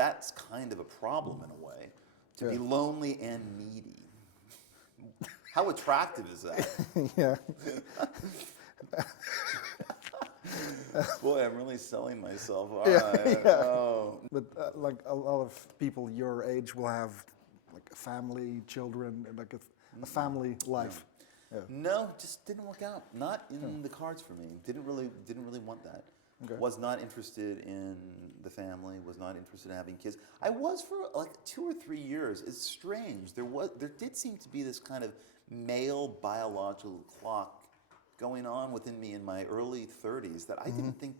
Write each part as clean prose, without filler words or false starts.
that's kind of a problem in a way, to be lonely and needy. How attractive is that? Yeah. Boy, I'm really selling myself. All Yeah, right. yeah. Oh. But like a lot of people your age will have like a family, children, and like a family life. Yeah. No, just didn't work out. Not in the cards for me. Didn't really want that. Okay. Was not interested in the family. Was not interested in having kids. I was for like 2 or 3 years. It's strange. There did seem to be this kind of male biological clock going on within me in my early 30s that I didn't think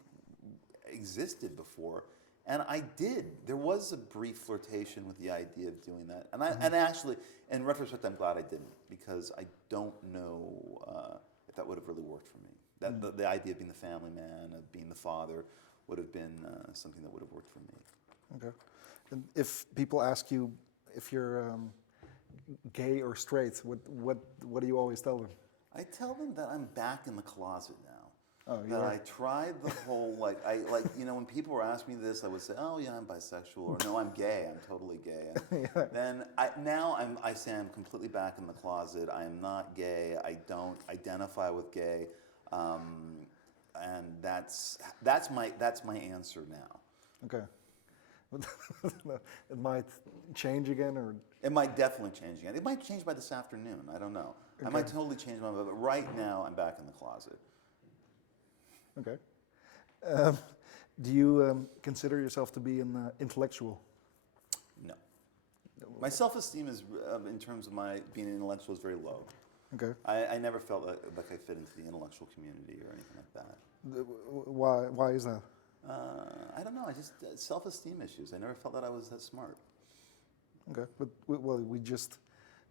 existed before. And I did. There was a brief flirtation with the idea of doing that. And actually, in retrospect, I'm glad I didn't, because I don't know if that would have really worked for me. That the idea of being the family man, of being the father, would have been something that would have worked for me. Okay. And if people ask you if you're gay or straight, what do you always tell them? I tell them that I'm back in the closet now. Oh, that yeah. I tried the whole, when people were asking me this, I would say, oh yeah, I'm bisexual, or no, I'm gay, I'm totally gay. And Yeah. then I say I'm completely back in the closet. I am not gay. I don't identify with gay, and that's my answer now. Okay. It might change again, or It might definitely change again. It might change by this afternoon. I don't know. I might totally change my mind, but right now I'm back in the closet. okay. Do you consider yourself to be an intellectual? No. My self-esteem is, in terms of my being an intellectual, is very low. Okay. I never felt like I fit into the intellectual community or anything like that. Why is that? I don't know. I just self-esteem issues. I never felt that I was that smart. Okay, but we just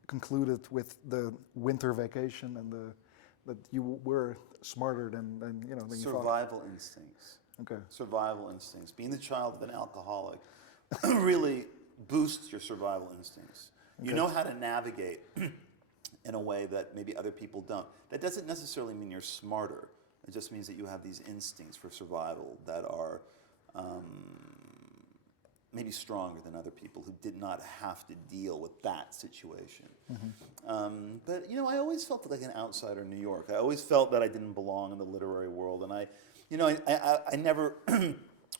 concluded with the winter vacation and that you were smarter than you know than you thought. Survival instincts. Okay. Survival instincts. Being the child of an alcoholic really boosts your survival instincts. You know how to navigate in a way that maybe other people don't. That doesn't necessarily mean you're smarter. It just means that you have these instincts for survival that are maybe stronger than other people who did not have to deal with that situation. But I always felt like an outsider in New York. I always felt that I didn't belong in the literary world, and I never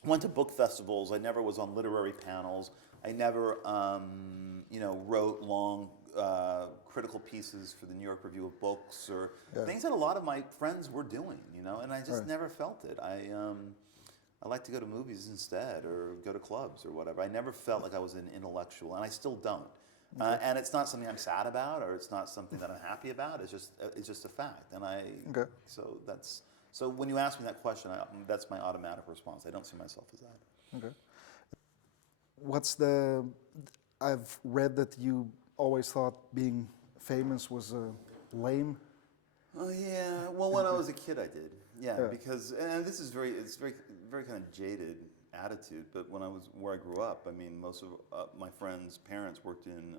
went to book festivals. I never was on literary panels. I never wrote long critical pieces for the New York Review of Books or things that a lot of my friends were doing, and I just never felt it. I like to go to movies instead, or go to clubs or whatever. I never felt like I was an intellectual, and I still don't. And it's not something I'm sad about, or it's not something that I'm happy about. It's just a fact, and so when you ask me that question, that's my automatic response. I don't see myself as that. Okay. I've read that you always thought being famous was lame. Oh yeah. Well, when I was a kid, I did. Yeah, because this is very kind of jaded attitude. But where I grew up, I mean, most of my friends' parents worked in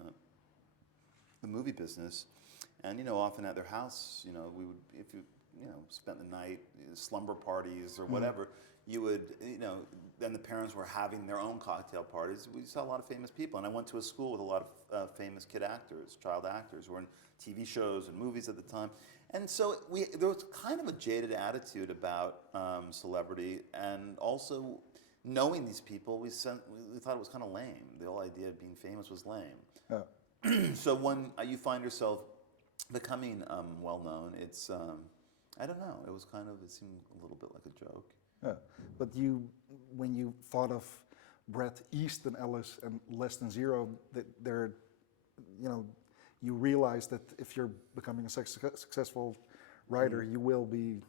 the movie business, and often at their house, we would, if you spent the night, slumber parties or whatever, you would, then the parents were having their own cocktail parties. We saw a lot of famous people, and I went to a school with a lot of famous child actors who were in TV shows and movies at the time. And so there was kind of a jaded attitude about celebrity, and also knowing these people, we thought it was kind of lame. The whole idea of being famous was lame. Yeah. So when you find yourself becoming well-known, it's, I don't know, it seemed a little bit like a joke. Yeah, but when you thought of Bret Easton Ellis and Less Than Zero, that you realize that if you're becoming a successful writer, you will be.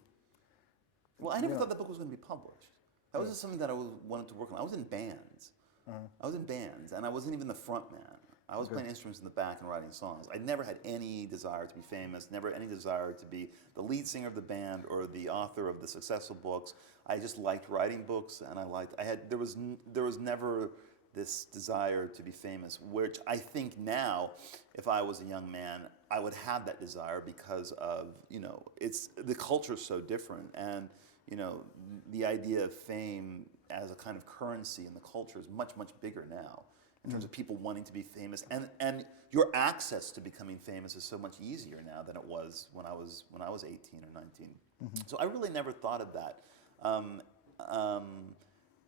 Well, I never thought the book was going to be published. That was just something that I wanted to work on. I was in bands. And I wasn't even the front man. I was playing instruments in the back and writing songs. I never had any desire to be famous, never any desire to be the lead singer of the band or the author of the successful books. I just liked writing books, and there was never this desire to be famous, which I think now, if I was a young man, I would have that desire because of, the culture's so different, and, the idea of fame as a kind of currency in the culture is much, much bigger now in terms of people wanting to be famous, and your access to becoming famous is so much easier now than it was when I was 18 or 19. So I really never thought of that.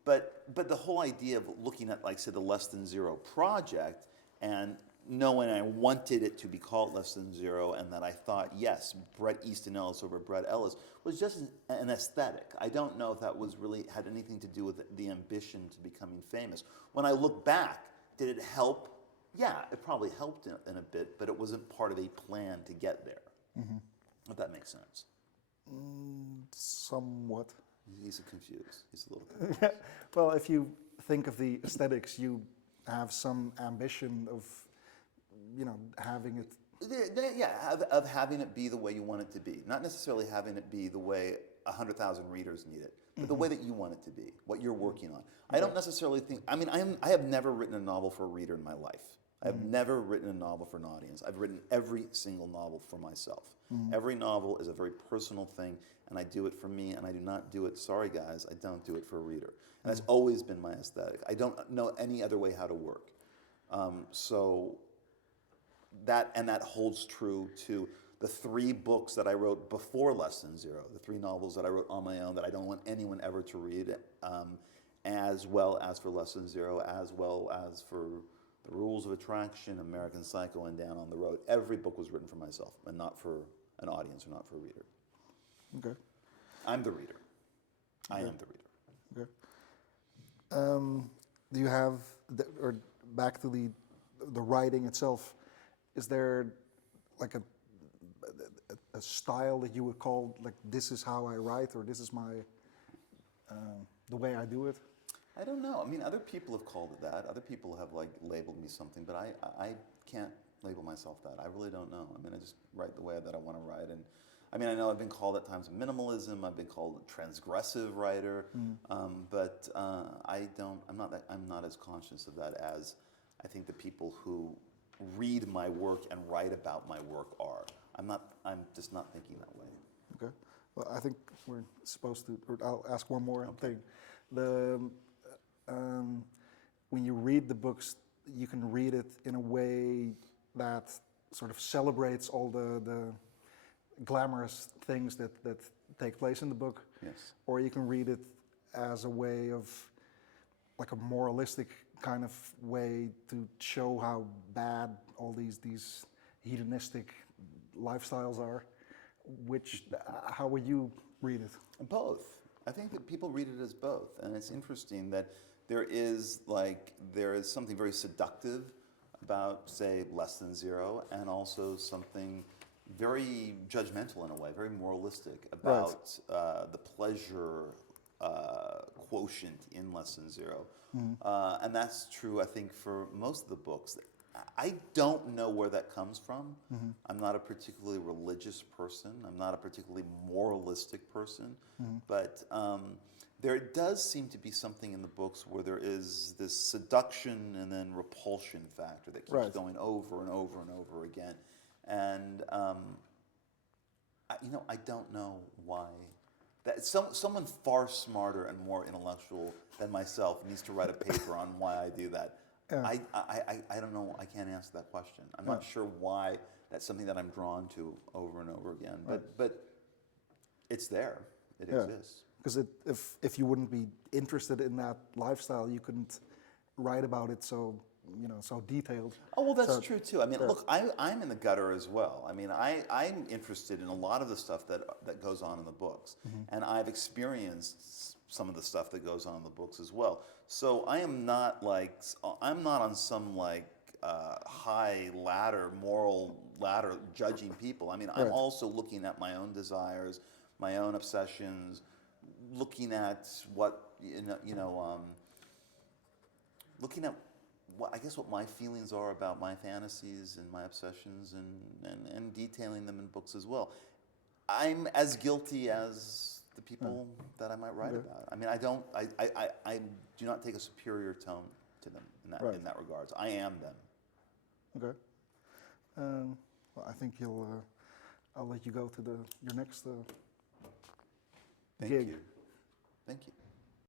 But the whole idea of looking at, like, say, the Less Than Zero project and knowing I wanted it to be called Less Than Zero, and that I thought, yes, Bret Easton Ellis over Bret Ellis was just an aesthetic. I don't know if that was really had anything to do with the ambition to becoming famous. When I look back, did it help? Yeah, it probably helped in a bit, but it wasn't part of a plan to get there. If that makes sense. Somewhat. He's confused. He's a little confused. Well, if you think of the aesthetics, you have some ambition of, having it. Yeah, of having it be the way you want it to be. Not necessarily having it be the way 100,000 readers need it, but the way that you want it to be, what you're working on. I don't necessarily think, I have never written a novel for a reader in my life. I have never written a novel for an audience. I've written every single novel for myself. Every novel is a very personal thing, and I do it for me, and I do not do it, sorry guys, I don't do it for a reader. And that's always been my aesthetic. I don't know any other way how to work. So that holds true to the 3 books that I wrote before Less Than Zero, the 3 novels that I wrote on my own that I don't want anyone ever to read, as well as for Less Than Zero, as well as for The Rules of Attraction, American Psycho, and Down on the Road. Every book was written for myself and not for an audience or not for a reader. Okay. I'm the reader. I am the reader. Okay. Do you have, or back to the writing itself, is there like a style that you would call, like, this is how I write, or this is my, the way I do it? I don't know. Other people have called it that. Other people have, like, labeled me something, but I can't label myself that. I really don't know. I just write the way that I want to write. And I know I've been called at times minimalism. I've been called a transgressive writer, but I'm not as conscious of that as I think the people who read my work and write about my work are. I'm just not thinking that way. Okay. Well, I think we're supposed to, or I'll ask one more thing. When you read the books, you can read it in a way that sort of celebrates all the glamorous things that take place in the book. Yes. Or you can read it as a way of, like, a moralistic kind of way to show how bad all these hedonistic lifestyles are. How would you read it? Both. I think that people read it as both, and it's interesting that there is something very seductive about, say, Less Than Zero, and also something very judgmental in a way, very moralistic about the pleasure quotient in Less Than Zero. And that's true, I think, for most of the books. I don't know where that comes from. I'm not a particularly religious person. I'm not a particularly moralistic person. But there does seem to be something in the books where there is this seduction and then repulsion factor that keeps going over and over and over again. And I don't know why. That someone far smarter and more intellectual than myself needs to write a paper on why I do that. I don't know. I can't answer that question. I'm not sure why that's something that I'm drawn to over and over again. But it's there. It exists. Because if you wouldn't be interested in that lifestyle, you couldn't write about it so detailed. Oh, well, that's true too. Look, I'm in the gutter as well. I'm interested in a lot of the stuff that goes on in the books, and I've experienced some of the stuff that goes on in the books as well. So I'm not on some high ladder, moral ladder, judging people. I'm also looking at my own desires, my own obsessions, looking at what looking at what my feelings are about my fantasies and my obsessions, and detailing them in books as well. I'm as guilty as the people that I might write about. I do not take a superior tone to them in that regards. I am them. Okay. Well, I think I'll let you go to your next gig. Thank you.